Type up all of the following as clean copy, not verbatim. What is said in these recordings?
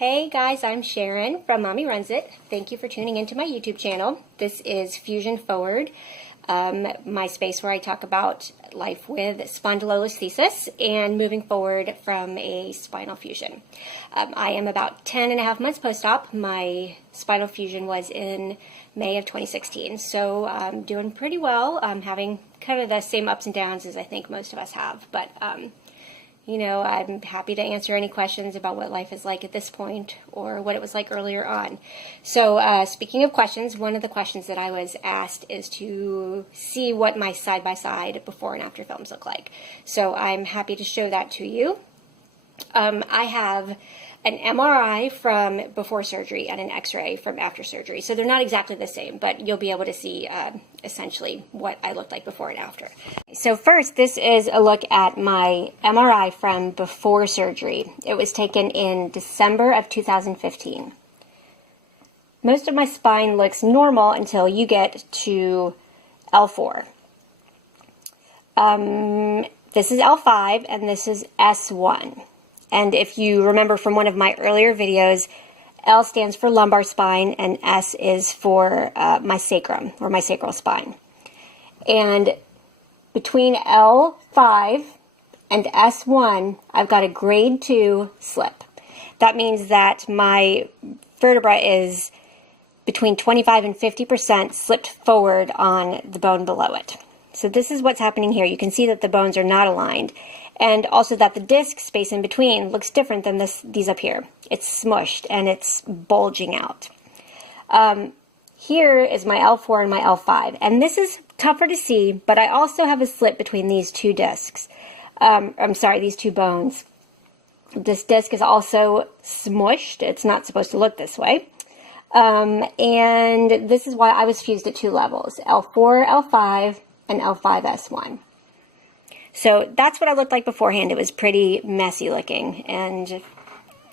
Hey guys, I'm Sharon from Mommy Runs It. Thank you for tuning into my YouTube channel. This is Fusion Forward, my space where I talk about life with spondylolisthesis and moving forward from a spinal fusion. I am about 10 and a half months post-op. My spinal fusion was in May of 2016, so I'm doing pretty well. I'm having kind of the same ups and downs as I think most of us have, but you know, I'm happy to answer any questions about what life is like at this point or what it was like earlier on. So speaking of questions, one of the questions that I was asked is to see what my side-by-side before and after films look like. So I'm happy to show that to you. I have an MRI from before surgery and an X-ray from after surgery. So they're not exactly the same, but you'll be able to see essentially what I looked like before and after. So first, this is a look at my MRI from before surgery. It was taken in December of 2015. Most of my spine looks normal until you get to L4. This is L5 and this is S1. And if you remember from one of my earlier videos, L stands for lumbar spine and S is for my sacrum, or my sacral spine. And between L5 and S1, I've got a grade 2 slip. That means that my vertebra is between 25 and 50% slipped forward on the bone below it. So this is what's happening here. You can see that the bones are not aligned. And also that the disc space in between looks different than these up here. It's smushed and it's bulging out. Here is my L4 and my L5. And this is tougher to see, but I also have a slip between these two discs. These two bones. This disc is also smushed. It's not supposed to look this way. And this is why I was fused at two levels, L4, L5, and L5-S1. So that's what I looked like beforehand. It was pretty messy looking and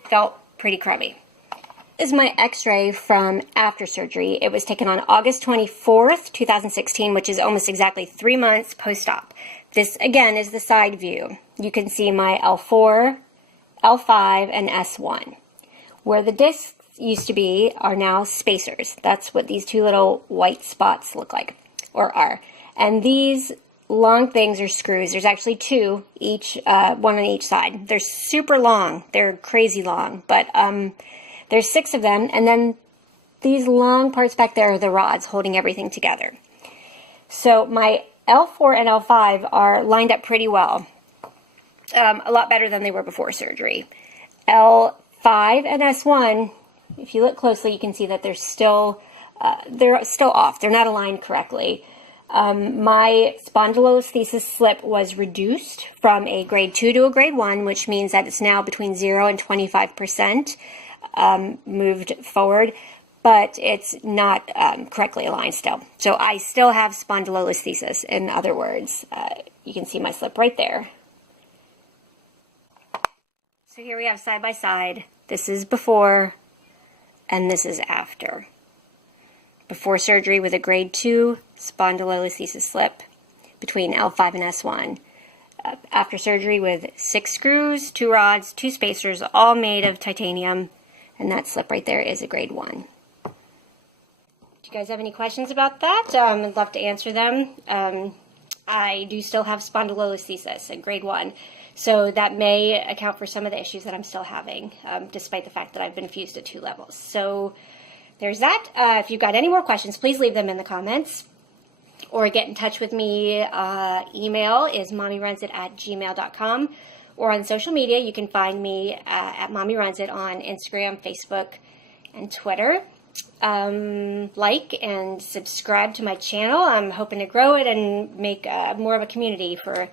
felt pretty crummy. This is my X-ray from after surgery. It was taken on August 24th, 2016, which is almost exactly 3 months post-op. This, again, is the side view. You can see my L4, L5, and S1. Where the discs used to be are now spacers. That's what these two little white spots look like, or are. And these long things are screws. There's actually two, one on each side. They're super long. They're crazy long, but there's 6 of them, and then these long parts back there are the rods holding everything together. So my L4 and L5 are lined up pretty well, a lot better than they were before surgery. L5 and S1, if you look closely, you can see that they're still off. They're not aligned correctly. My spondylolisthesis slip was reduced from a grade 2 to a grade 1, which means that it's now between 0 and 25% moved forward, but it's not correctly aligned still. So I still have spondylolisthesis, in other words. You can see my slip right there. So here we have side by side. This is before, and this is after. Before surgery with a grade 2 spondylolisthesis slip between L5 and S1. After surgery with 6 screws, 2 rods, 2 spacers, all made of titanium, and that slip right there is a grade 1. Do you guys have any questions about that? I'd love to answer them. I do still have spondylolisthesis at grade 1, so that may account for some of the issues that I'm still having, despite the fact that I've been fused at 2 levels. So there's that. If you've got any more questions, please leave them in the comments or get in touch with me. Email is mommyrunsit@gmail.com, or on social media, you can find me at Mommy Runs It on Instagram, Facebook, and Twitter. Like and subscribe to my channel. I'm hoping to grow it and make more of a community for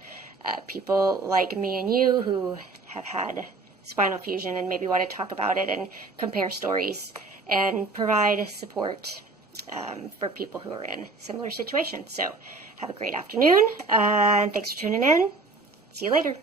people like me and you who have had spinal fusion and maybe want to talk about it and compare stories and provide support for people who are in similar situations. So have a great afternoon, and thanks for tuning in. See you later.